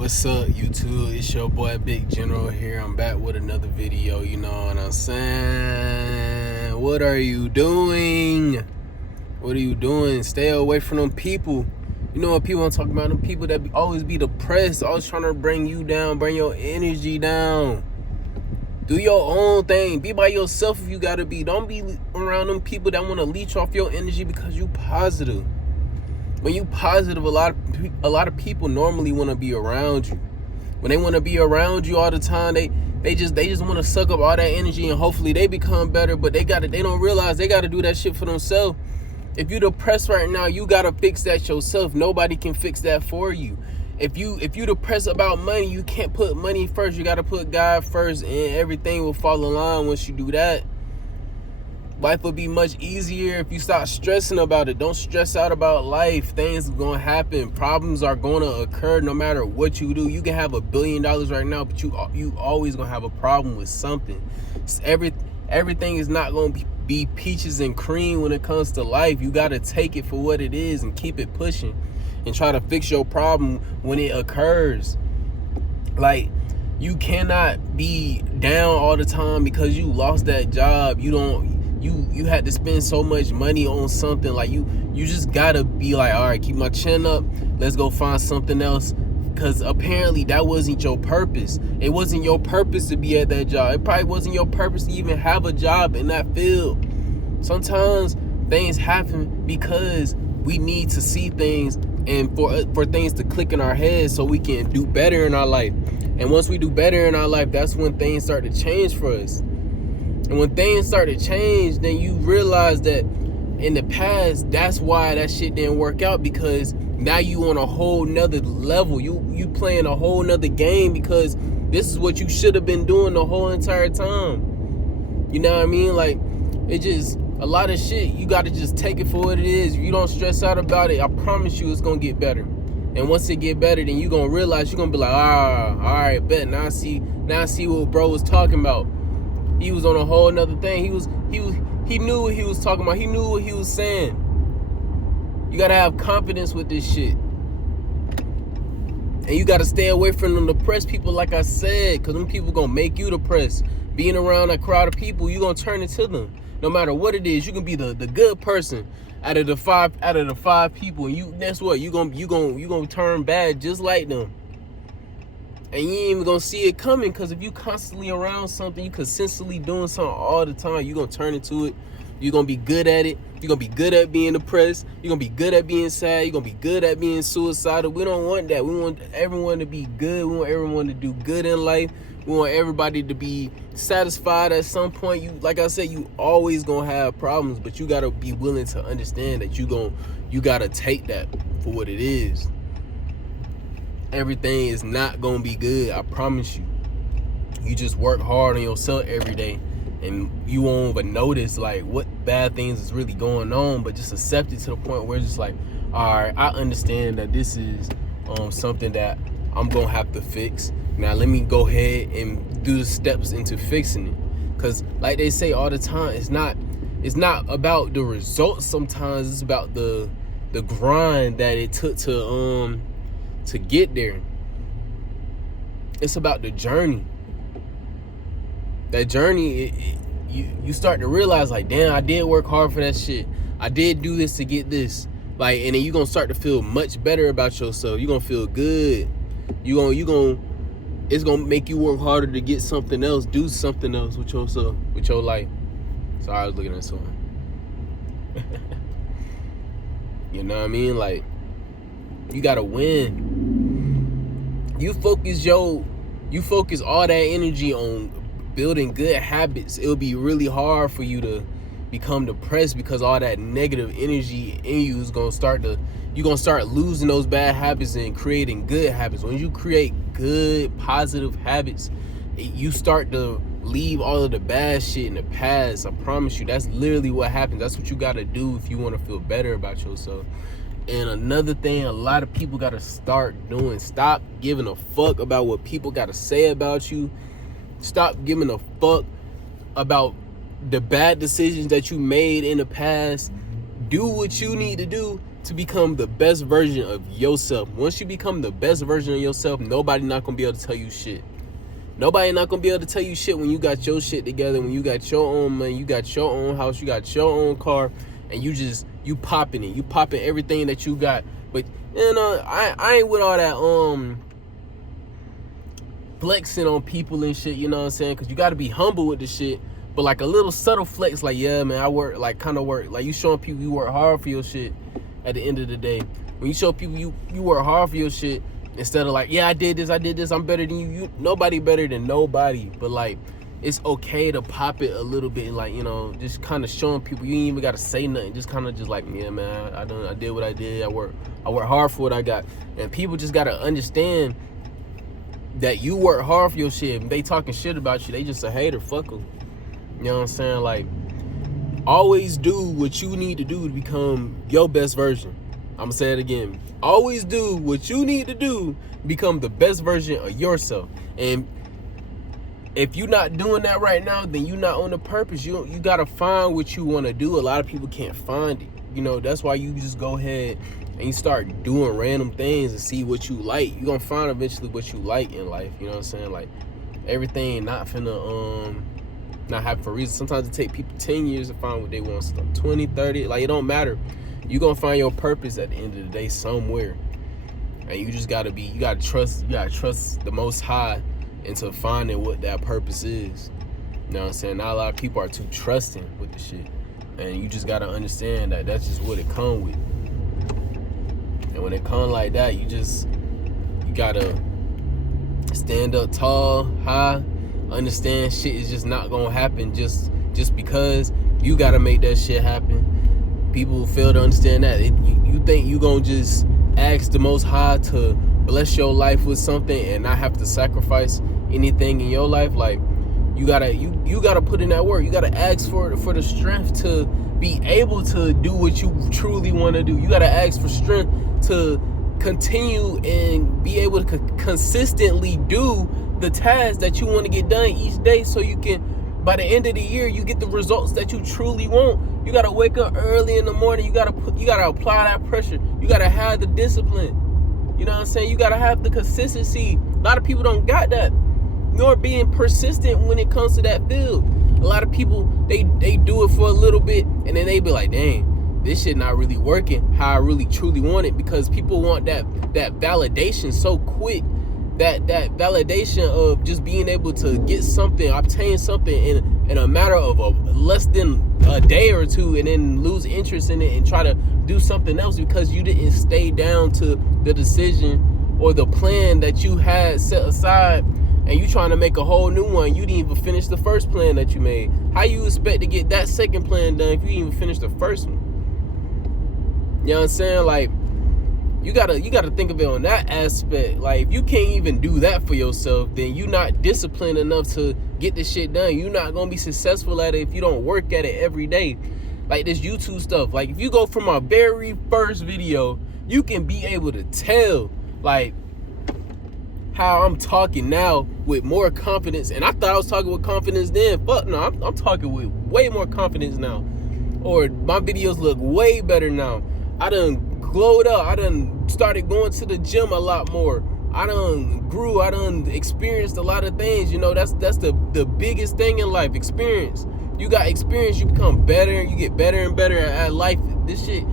What's up, YouTube? It's your boy Big General here. I'm back with another video. You know what I'm saying? What are you doing? What are you doing? Stay away from them people. You know what people I'm talking about? Them people that always be depressed, always trying to bring you down, bring your energy down. Do your own thing. Be by yourself if you gotta be. Don't be around them people that want to leech off your energy because you positive. When you positive, a lot of people normally want to be around you. When they want to be around you all the time, they just want to suck up all that energy and hopefully they become better. But they don't realize they gotta do that shit for themselves. If you're depressed right now, you gotta fix that yourself. Nobody can fix that for you. If you depressed about money, you can't put money first. You gotta put God first, and everything will fall in line once you do that. Life will be much easier if you stop stressing about it. Don't stress out about life. Things are going to happen. Problems are going to occur no matter what you do. You can have $1 billion right now, but you always going to have a problem with something. Everything is not going to be peaches and cream when it comes to life. You got to take it for what it is and keep it pushing and try to fix your problem when it occurs. Like, you cannot be down all the time because you lost that job. You had to spend so much money on something. Like you just gotta be like, all right, keep my chin up, let's go find something else, because apparently that wasn't your purpose. It wasn't your purpose to be at that job. It probably wasn't your purpose to even have a job in that field. Sometimes things happen because we need to see things and for things to click in our heads so we can do better in our life. And once we do better in our life, that's when things start to change for us. And when things start to change, then you realize that in the past, that's why that shit didn't work out, because now you on a whole nother level. You playing a whole nother game because this is what you should have been doing the whole entire time. You know what I mean? Like, it just, a lot of shit, you got to just take it for what it is. If you don't stress out about it, I promise you it's going to get better. And once it get better, then you're going to realize, you're going to be like, all right, bet. Now I see what bro was talking about. He was on a whole nother thing. He knew what he was talking about. He knew what he was saying. You gotta have confidence with this shit. And you gotta stay away from them depressed people, like I said, because them people gonna make you depressed. Being around a crowd of people, you gonna turn into them. No matter what it is, you can be the good person out of the five people, and you, guess what? You gonna turn bad just like them. And you ain't even gonna see it coming, because if you constantly around something, you consistently doing something all the time, you're gonna turn into it. You're gonna be good at it. You're gonna be good at being depressed. You're gonna be good at being sad. You're gonna be good at being suicidal. We don't want that. We want everyone to be good. We want everyone to do good in life. We want everybody to be satisfied at some point. You, like I said, you always gonna have problems, but you gotta be willing to understand that you gotta take that for what it is. Everything is not gonna be good, I promise you. You just work hard on yourself every day, and you won't even notice like what bad things is really going on, but just accept it to the point where it's just like, all right, I understand that this is something that I'm gonna have to fix. Now let me go ahead and do the steps into fixing it. Because like they say all the time, it's not about the results. Sometimes it's about the grind that it took to get there. It's about the journey. That journey, you start to realize, like, damn, I did work hard for that shit. I did do this to get this. Like, and then you're gonna start to feel much better about yourself. You're gonna feel good. It's gonna make you work harder to get something else, do something else with yourself, with your life. Sorry, I was looking at something. You know what I mean? Like, you gotta win. You focus all that energy on building good habits. It'll be really hard for you to become depressed, because all that negative energy in you is you're gonna start losing those bad habits and creating good habits. When you create good, positive habits, you start to leave all of the bad shit in the past. I promise you, that's literally what happens. That's what you gotta do if you want to feel better about yourself. And another thing a lot of people got to start doing, stop giving a fuck about what people got to say about you. Stop giving a fuck about the bad decisions that you made in the past. Do what you need to do to become the best version of yourself. Once you become the best version of yourself, nobody not gonna be able to tell you shit. Nobody not gonna be able to tell you shit when you got your shit together, when you got your own money, you got your own house, you got your own car, and you popping it. You popping everything that you got. But I ain't with all that flexing on people and shit, you know what I'm saying? Cause you gotta be humble with the shit. But like a little subtle flex, like, yeah, man, I work, like kind of work. Like you showing people you work hard for your shit at the end of the day. When you show people you work hard for your shit, instead of like, yeah, I did this, I'm better than you. Nobody better than nobody. But like, it's okay to pop it a little bit, like, you know, just kind of showing people you ain't even gotta say nothing. Just kind of just like, yeah, man, I did what I did. I work hard for what I got. And people just gotta understand that you work hard for your shit. If they talking shit about you, they just a hater. Fuck them. You know what I'm saying? Like, always do what you need to do to become your best version. I'm gonna say it again. Always do what you need to do to become the best version of yourself. And if you're not doing that right now, then you're not on the purpose. You gotta find what you want to do. A lot of people can't find it. You know, that's why you just go ahead and you start doing random things and see what you like. You're gonna find eventually what you like in life. You know what I'm saying? Like, everything not finna not happen for a reason. Sometimes it take people 10 years to find what they want. Stuff 20, 30, like, it don't matter. You're gonna find your purpose at the end of the day somewhere. And you just gotta trust the Most High into finding what that purpose is. You know what I'm saying? Not a lot of people are too trusting with the shit. And you just gotta understand that that's just what it come with. And when it come like that, you gotta stand up tall, high, understand shit is just not gonna happen just because you gotta make that shit happen. People fail to understand that. You think you gonna just ask the Most High to bless your life with something and not have to sacrifice anything in your life? Like, you gotta put in that work. You gotta ask for the strength to be able to do what you truly want to do. You gotta ask for strength to continue and be able to consistently do the tasks that you want to get done each day, so you can, by the end of the year, you get the results that you truly want. You gotta wake up early in the morning. You gotta apply that pressure. You gotta have the discipline. You know what I'm saying? You gotta have the consistency. A lot of people don't got that, nor being persistent when it comes to that field. A lot of people, they do it for a little bit and then they be like, dang, this shit not really working how I really truly want it, because people want that validation so quick. That validation of just being able to get something, obtain something in a matter of less than a day or two, and then lose interest in it and try to do something else because you didn't stay down to the decision or the plan that you had set aside, and you trying to make a whole new one. You didn't even finish the first plan that you made. How you expect to get that second plan done if you didn't even finish the first one? You know what I'm saying? Like, you gotta think of it on that aspect. Like, if you can't even do that for yourself, then you're not disciplined enough to get this shit done. You're not gonna be successful at it if you don't work at it every day. Like this YouTube stuff. Like, if you go from my very first video, you can be able to tell, like, how I'm talking now with more confidence. And I thought I was talking with confidence then. Fuck no, I'm talking with way more confidence now. Or my videos look way better now. I done glowed up. I done started going to the gym a lot more. I done grew. I done experienced a lot of things. You know, that's the biggest thing in life, experience. You got experience, you become better. You get better and better at life. This shit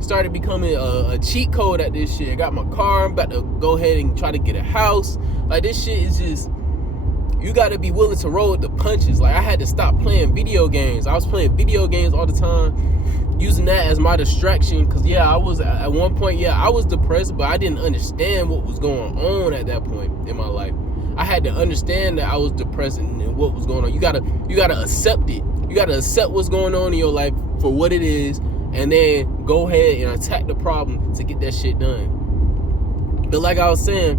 started becoming a cheat code at this shit. I got my car. I'm about to go ahead and try to get a house. Like, this shit is just, you got to be willing to roll with the punches. Like, I had to stop playing video games. I was playing video games all the time, using that as my distraction. Because, yeah, I was at one point, yeah, I was depressed, but I didn't understand what was going on at that point in my life. I had to understand that I was depressed and what was going on. You gotta accept it. You gotta accept what's going on in your life for what it is, and then go ahead and attack the problem to get that shit done. But like I was saying,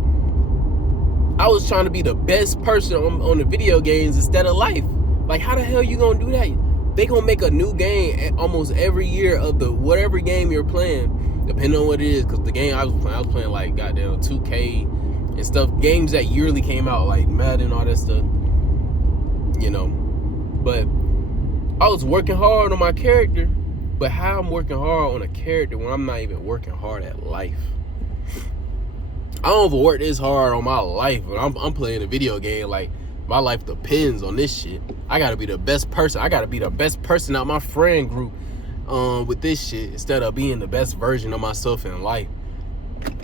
I was trying to be the best person on the video games instead of life. Like, how the hell you gonna do that? They gonna make a new game almost every year of the whatever game you're playing, depending on what it is. Because the game I was playing like goddamn 2K and stuff, games that yearly came out, like Madden, all that stuff, you know. But I was working hard on my character, But how I'm working hard on a character when I'm not even working hard at life? I don't even work this hard on my life, but I'm playing a video game like my life depends on this shit. I gotta be the best person. I gotta be the best person out my friend group with this shit instead of being the best version of myself in life.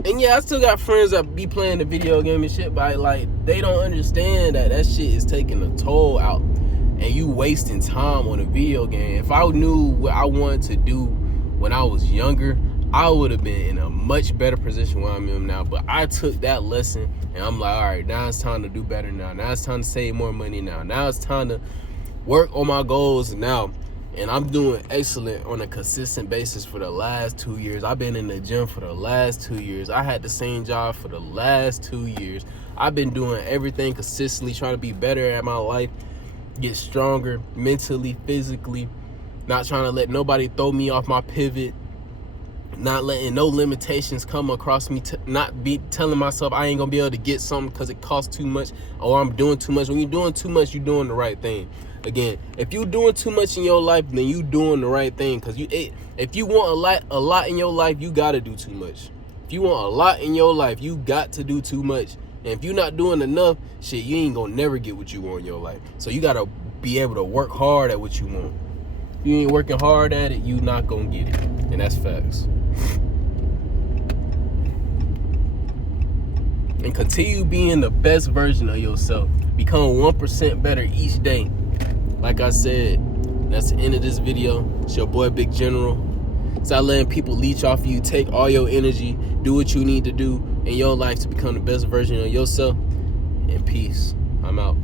And yeah, I still got friends that be playing the video game and shit, but like they don't understand that shit is taking a toll out and you wasting time on a video game. If I knew what I wanted to do when I was younger, I would have been in a much better position where I'm in now. But I took that lesson and I'm like, all right, now it's time to do better now. Now it's time to save more money now. Now it's time to work on my goals now. And I'm doing excellent on a consistent basis for the last 2 years. I've been in the gym for the last 2 years. I had the same job for the last 2 years. I've been doing everything consistently, trying to be better at my life, get stronger mentally, physically, not trying to let nobody throw me off my pivot, not letting no limitations come across me, not be telling myself I ain't gonna be able to get something because it costs too much or I'm doing too much. When you're doing too much, you're doing the right thing. Again, if you're doing too much in your life, then you doing the right thing. Because if you want a lot in your life, you got to do too much. If you want a lot in your life, you got to do too much. And if you're not doing enough, shit, you ain't going to never get what you want in your life. So you got to be able to work hard at what you want. If you ain't working hard at it, you not going to get it. And that's facts. And continue being the best version of yourself. Become 1% better each day. Like I said, that's the end of this video. It's your boy Big General. Stop letting people leech off you. Take all your energy. Do what you need to do in your life to become the best version of yourself. And peace. I'm out.